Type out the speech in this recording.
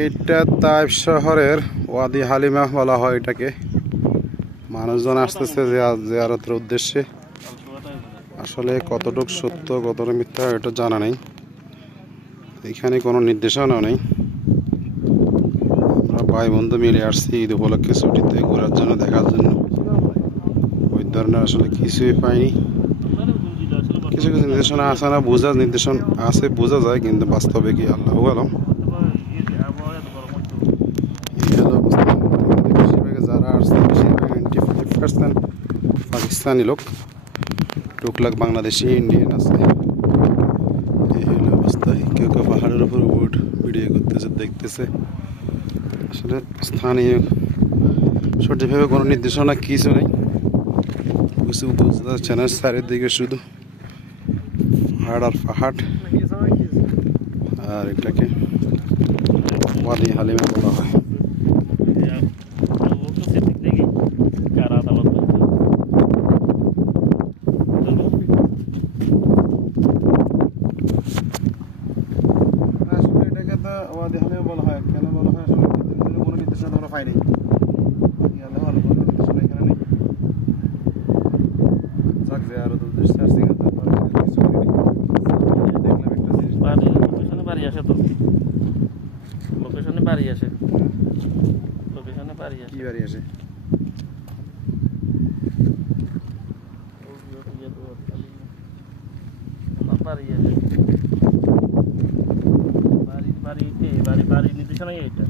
এইটা তাইফ শহরের ওয়াদি হালিমা বলা হয় এটাকে। মানুষজন আসতেছে জিয়ারতের উদ্দেশ্যে। আসলে কতটুক সত্য কতটুক মিথ্যা এটা জানা নেই, এখানে কোনো নির্দেশনা নেই। আমরা ভাই বন্ধু মিলে আসছি ঈদ উপলক্ষে ছুটিতে ঘোরার জন্য, দেখার জন্য। ওই ধরনের আসলে কিছুই পাইনি। কিছু কিছু নির্দেশনা আছে না, বোঝার নির্দেশন আছে, বোঝা যায়, কিন্তু বাস্তবে কি আল্লাহু আলাম। বেশিরভাগ যারা আসছে বেশিরভাগ 95% পাকিস্তানি লোক, টুকলাক বাংলাদেশি ইন্ডিয়ান আছে। এই হলো অবস্থা। কেউ কেউ পাহাড়ের উপর ভিডিও করতেছে, দেখতেছে। আসলে স্থানীয় সঠিকভাবে কোনো নির্দেশনা কিছু নেই, কিছু বুঝতে পারছে না। চারিদিকে শুধু পাহাড় আর পাহাড়। আর এটাকে ওয়াদি হালিমা বলা হয়। আসলে এটাকে তো ওয়াদি হালিমা বলা হয়। কেন বলা হয় আসলে কোনো নির্দেশনা আমরা পাইনি। কোনো নির্দেশনা এখানে নেই। যাক যে আরো উদ্দেশ্যে আসছি, কিন্তু কিছু করিনি। দেখলাম একটা জিনিস। লোকেশনে বাড়ি আসে তো, লোকেশনে বাড়ি আসে, লোকেশনে বাড়ি আসে। কি বাড়ি আসে? বাড়ি আসে, বাড়ি বাড়ি বাড়ি বাড়ি নির্দেশনা এইটা।